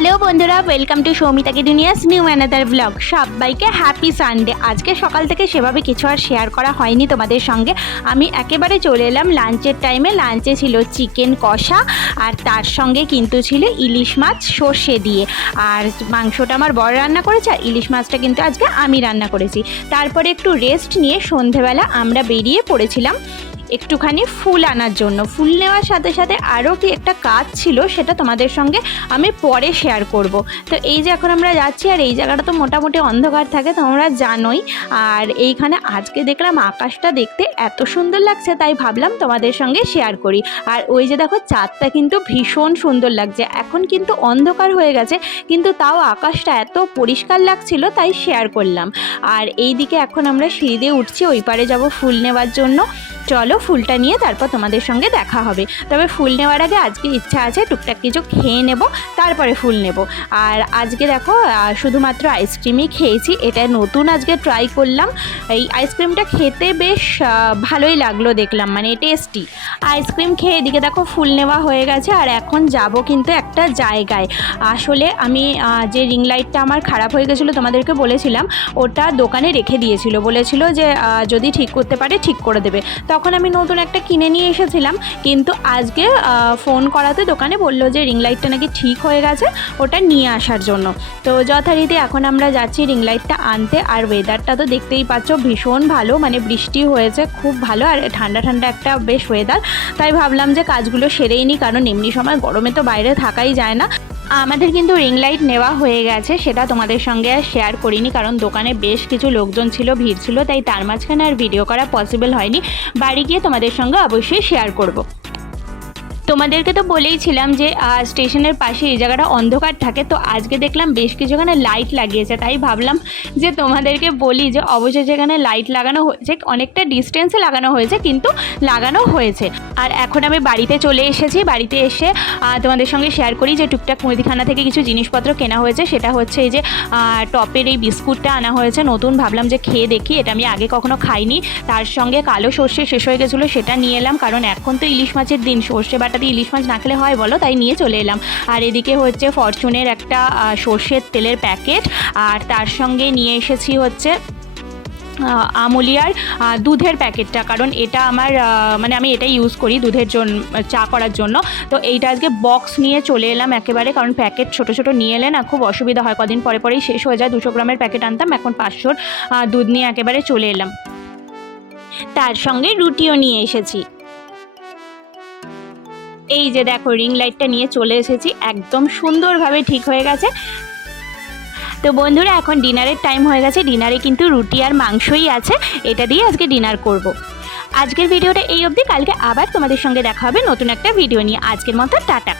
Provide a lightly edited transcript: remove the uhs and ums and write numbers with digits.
Hello বন্ধুরা, welcome to Soumita কিডুনিয়াস new another blog. সবাইকে হ্যাপি সানডে। আজকে সকাল থেকে সেভাবে কিছু আর শেয়ার করা হয়নি তোমাদের সঙ্গে। আমি একেবারে চলে এলাম লাঞ্চের টাইমে। লাঞ্চে ছিল চিকেন কষা আর তার সঙ্গে কিন্তু ছিল ইলিশ মাছ সর্ষে দিয়ে। আর মাংসটা আমার বড় রান্না করেছে আর ইলিশ মাছটা কিন্তু আজকে আমি রান্না করেছি। তারপরে একটু রেস্ট নিয়ে সন্ধেবেলা আমরা বেরিয়ে পড়েছিলাম একটুখানি ফুল আনার জন্য। ফুল নেওয়ার সাথে সাথে আরও কি একটা কাজ ছিল, সেটা তোমাদের সঙ্গে আমি পরে শেয়ার করব। তো এই যে এখন আমরা যাচ্ছি, আর এই জায়গাটা তো মোটামুটি অন্ধকার থাকে তোমরা জানোই। আর এইখানে আজকে দেখলাম আকাশটা দেখতে এত সুন্দর লাগছে, তাই ভাবলাম তোমাদের সঙ্গে শেয়ার করি। আর ওই যে দেখো চাঁদটা কিন্তু ভীষণ সুন্দর লাগছে। এখন কিন্তু অন্ধকার হয়ে গেছে, কিন্তু তাও আকাশটা এত পরিষ্কার লাগছিল, তাই শেয়ার করলাম। আর এই দিকে এখন আমরা সিঁড়ি দিয়ে উঠছি, ওই পারে যাব ফুল নেওয়ার জন্য। চলো ফুলটা নিয়ে তারপর তোমাদের সঙ্গে দেখা হবে। তবে ফুল নেওয়ার আগে আজকে ইচ্ছা আছে টুকটাক কিছু খেয়ে নেব, তারপরে ফুল নেব। আর আজকে দেখো শুধুমাত্র আইসক্রিমই খেয়েছি। এটা নতুন আজকে ট্রাই করলাম। এই আইসক্রিমটা খেতে বেশ ভালোই লাগলো, দেখলাম মানে টেস্টি। আইসক্রিম খেয়ে এদিকে দেখো ফুল নেওয়া হয়ে গেছে। আর এখন যাব কিন্তু একটা জায়গায়। আসলে আমি যে রিং লাইটটা আমার খারাপ হয়ে গেছিলো তোমাদেরকে বলেছিলাম, ওটা দোকানে রেখে দিয়েছিল, বলেছিল যে যদি ঠিক করতে পারে ঠিক করে দেবে। তখন আমি নতুন একটা কিনে নিয়ে এসেছিলাম, কিন্তু আজকে ফোন করাতে দোকানে বললো যে রিং লাইটটা নাকি ঠিক হয়ে গেছে, ওটা নিয়ে আসার জন্য। তো যথারীতি এখন আমরা যাচ্ছি রিং লাইটটা আনতে। আর ওয়েদারটা তো দেখতেই পাচ্ছ ভীষণ ভালো, মানে বৃষ্টি হয়েছে, খুব ভালো। আর ঠান্ডা ঠান্ডা একটা বেশ ওয়েদার, তাই ভাবলাম যে কাজগুলো সেরেই নিই, কারণ এমনি সময় গরমে তো বাইরে থাকাই যায় না। আমাদের কিন্তু রিং লাইট নেওয়া হয়ে গেছে, সেটা তোমাদের সঙ্গে আর শেয়ার করিনি, কারণ দোকানে বেশ কিছু লোকজন ছিল, ভিড় ছিল, তাই তার মাঝখানে আর ভিডিও করা পসিবল হয়নি। বাড়ি গিয়ে তোমাদের সঙ্গে অবশ্যই শেয়ার করব। তোমাদেরকে তো বলেইছিলাম যে স্টেশনের পাশে এই জায়গাটা অন্ধকার থাকে, তো আজকে দেখলাম বেশ কিছুখানে লাইট লাগিয়েছে, তাই ভাবলাম যে তোমাদেরকে বলি যে অবশ্যই যেখানে লাইট লাগানো হয়েছে, অনেকটা ডিস্টেন্সে লাগানো হয়েছে, কিন্তু লাগানো হয়েছে। আর এখন আমি বাড়িতে চলে এসেছি। বাড়িতে এসে তোমাদের সঙ্গে শেয়ার করি যে টুকটাক মুদিখানা থেকে কিছু জিনিসপত্র কেনা হয়েছে। সেটা হচ্ছে এই যে টপের এই বিস্কুটটা আনা হয়েছে নতুন, ভাবলাম যে খেয়ে দেখি, এটা আমি আগে কখনো খাইনি। তার সঙ্গে কালো সর্ষে শেষ হয়ে গেছিলো, সেটা নিয়ে এলাম, কারণ এখন তো ইলিশ মাছের দিন, সর্ষে বাটা দিয়ে ইলিশ মাছ না খেলে হয় বলো, তাই নিয়ে চলে এলাম। আর এদিকে হচ্ছে ফরচুনের একটা সর্ষের তেলের প্যাকেট, আর তার সঙ্গে নিয়ে এসেছি হচ্ছে আমুলিয়ার দুধের প্যাকেটটা, কারণ এটা আমার মানে আমি এটাই ইউজ করি দুধের জন্য, চা করার জন্য। তো এইটা আজকে বক্স নিয়ে চলে এলাম একেবারে, কারণ প্যাকেট ছোটো ছোটো নিয়ে এলে না খুব অসুবিধা হয়, কদিন পরে পরেই শেষ হয়ে যায়। 200 গ্রামের প্যাকেট আনতাম, এখন 500 দুধ নিয়ে একেবারে চলে এলাম। তার সঙ্গে রুটিও নিয়ে এসেছি। এই যে দেখো রিং লাইটটা নিয়ে চলে এসেছি, একদম সুন্দরভাবে ঠিক হয়ে গেছে। তো বন্ধুরা এখন ডিনারের টাইম হয়ে গেছে। ডিনারে কিন্তু রুটি আর মাংসই আছে, এটা দিয়ে আজকে ডিনার করব। আজকের ভিডিওটা এই অবধি, কালকে আবার তোমাদের সঙ্গে দেখা হবে নতুন একটা ভিডিও নিয়ে। আজকের মতো টাটা।